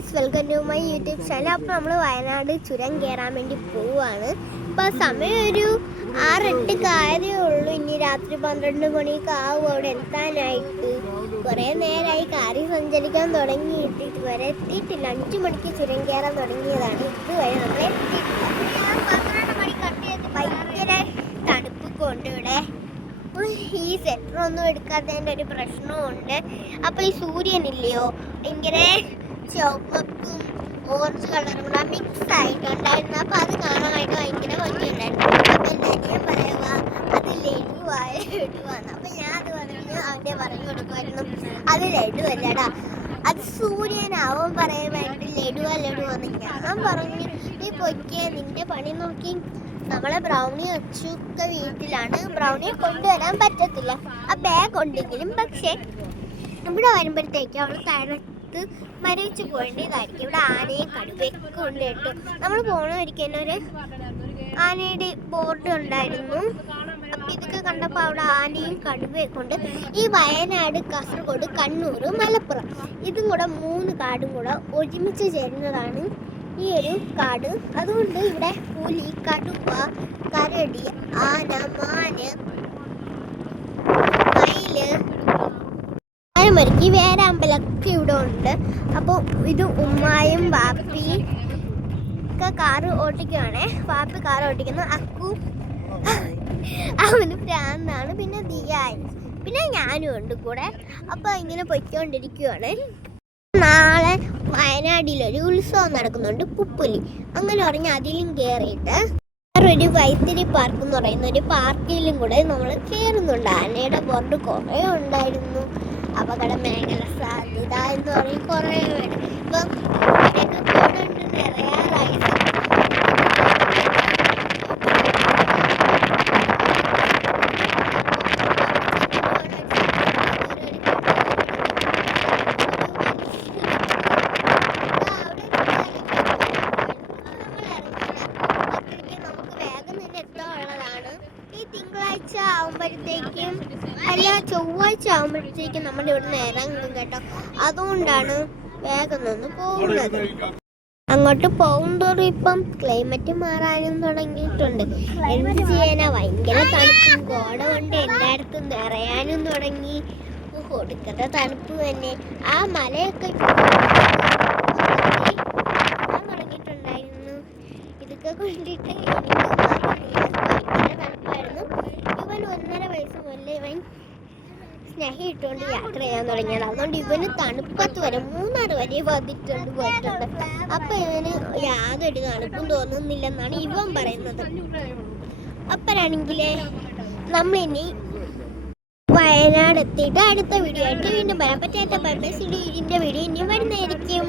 Guys, welcome to my YouTube channel. അപ്പോൾ നമ്മൾ വയനാട് ചുരം കയറാൻ വേണ്ടി പോവുകയാണ്. അപ്പോൾ സമയം ഒരു 6-8 കാര്യമേ ഉള്ളൂ. ഇനി രാത്രി 12 മണിക്ക് ആവും അവിടെ എത്താനായിട്ട്. കുറേ നേരമായി കാര്യം സഞ്ചരിക്കാൻ തുടങ്ങിയിട്ട് ഇതുവരെ എത്തിയിട്ടില്ല. 5 മണിക്ക് ചുരം കയറാൻ തുടങ്ങിയതാണ്. ഇതുവരെ നമ്മൾ എത്തിയിട്ടില്ല. 12 മണി കട്ട് ചെയ്ത് ഭയങ്കര തണുപ്പ് കൊണ്ട് ഇവിടെ ഈ സെറ്ററൊന്നും എടുക്കാത്തതിൻ്റെ ഒരു പ്രശ്നമുണ്ട്. അപ്പോൾ ഈ സൂര്യനില്ലയോ ഇങ്ങനെ ചുവപ്പും ഓറഞ്ച് കളറും കൂടെ മിക്സ് ആയിട്ടുണ്ടായിരുന്നു. അപ്പോൾ അത് കാണാനായിട്ട് ഭയങ്കര ഭംഗിയുണ്ടായിരുന്നു. അപ്പം ഞാൻ പറയുക അത് ലഡുവാണ്. അപ്പം ഞാൻ അത് പറഞ്ഞു അവൻ്റെ പറഞ്ഞു കൊടുക്കുമായിരുന്നു അത് ലഡുവല്ലടാ, അത് സൂര്യനാവും പറയുമായിട്ട് ലഡുവാന്ന്. ഞാൻ പറഞ്ഞു നീ പൊയ്ക്കേ, നിന്റെ പണി നോക്കി. നമ്മളെ ബ്രൗണി അച്ചുക്കെ വീട്ടിലാണ്. ബ്രൗണിയെ കൊണ്ടുവരാൻ പറ്റത്തില്ല, ആ ബാഗ് ഉണ്ടെങ്കിലും. പക്ഷേ ഇവിടെ വരുമ്പോഴത്തേക്ക് അവൾ തണുത്ത് മരവിച്ച് പോകേണ്ടതായിരിക്കും. ഇവിടെ ആനയും കടുവയൊക്കെ ഉണ്ട് കേട്ടോ. നമ്മൾ പോകണ ഒരിക്കലും ഒരു ആനയുടെ ബോർഡ് ഉണ്ടായിരുന്നു. അപ്പം ഇതൊക്കെ കണ്ടപ്പോൾ അവിടെ ആനയും കടുവയൊക്കെ ഉണ്ട്. ഈ വയനാട്, കാസർഗോഡ്, കണ്ണൂർ, മലപ്പുറം ഇതും കൂടെ 3 കാടും കൂടെ ഒരുമിച്ച് ചേരുന്നതാണ് ഈ ഒരു കാട്. അതുകൊണ്ട് ഇവിടെ പുലി, കടുവ, കരടി, ആന, മാന്, മയില്, മരമരിക്ക്, വേരാമ്പലൊക്കെ ഇവിടെ ഉണ്ട്. അപ്പോൾ ഇത് ഉമ്മായും വാപ്പി ഒക്കെ കാറ് ഓട്ടിക്കുവാണേ. വാപ്പി കാറ് ഓട്ടിക്കുന്നു. അക്കു അവന് പ്രാന്താണ്. പിന്നെ ദിയായി, പിന്നെ ഞാനും ഉണ്ട് കൂടെ. അപ്പോൾ ഇങ്ങനെ പൊയ്ക്കൊണ്ടിരിക്കുവാണ്. നാളെ വയനാട്ടിലൊരു ഉത്സവം നടക്കുന്നുണ്ട്, പുപ്പുലി. അങ്ങനെ പറഞ്ഞ് അതിലും കയറിയിട്ട് വേറൊരു വൈത്തിരി പാർക്ക് എന്ന് പറയുന്ന ഒരു പാർക്കിലും കൂടെ നമ്മൾ കയറുന്നുണ്ട്. ആനയുടെ ബോർഡ് കുറേ ഉണ്ടായിരുന്നു. അപകട മേഖല സാധ്യത എന്ന് പറയും കുറേ വേണം. ഇപ്പം ബോർഡുണ്ട് നിറയാറായി. തിങ്കളാഴ്ച ആവുമ്പോഴത്തേക്കും അല്ല ചൊവ്വാഴ്ച ആവുമ്പോഴത്തേക്കും നമ്മുടെ ഇവിടെ നിന്ന് ഇറങ്ങും കേട്ടോ. അതുകൊണ്ടാണ് വേഗം നിന്ന് പോകുന്നത്. അങ്ങോട്ട് പോകുന്തോറും ഇപ്പം ക്ലൈമറ്റ് മാറാനും തുടങ്ങിയിട്ടുണ്ട്. എന്ത് ചെയ്യാനാ, ഭയങ്കര തണുപ്പും കോട കൊണ്ട് എല്ലായിടത്തും നിറയാനും തുടങ്ങി. കൊടുക്കത്തെ തണുപ്പ് തന്നെ. ആ മലയൊക്കെ തുടങ്ങിയിട്ടുണ്ടായിരുന്നു. ഇതൊക്കെ കൊണ്ടിട്ട് ഇവൻ 1.5 വയസ്സ് മുതലേ ഇവൻ സ്നേഹി ഇട്ടുകൊണ്ട് യാത്ര ചെയ്യാൻ തുടങ്ങിയത്. അതുകൊണ്ട് ഇവന് തണുപ്പത്ത് വരെ 3 വരെ വന്നിട്ടുണ്ട് പോയിട്ടുണ്ട്. അപ്പം ഇവന് യാതൊരു തണുപ്പും തോന്നുന്നില്ലെന്നാണ് ഇവൻ പറയുന്നത്. അപ്പോഴാണെങ്കിലേ നമ്മളിനി വയനാട് എത്തിയിട്ട് അടുത്ത വീഡിയോ ആയിട്ട് വീണ്ടും വരാൻ പറ്റാത്ത പർപ്പസ് ഇതിൻ്റെ വീഡിയോ ഇനി വരുന്നതായിരിക്കും.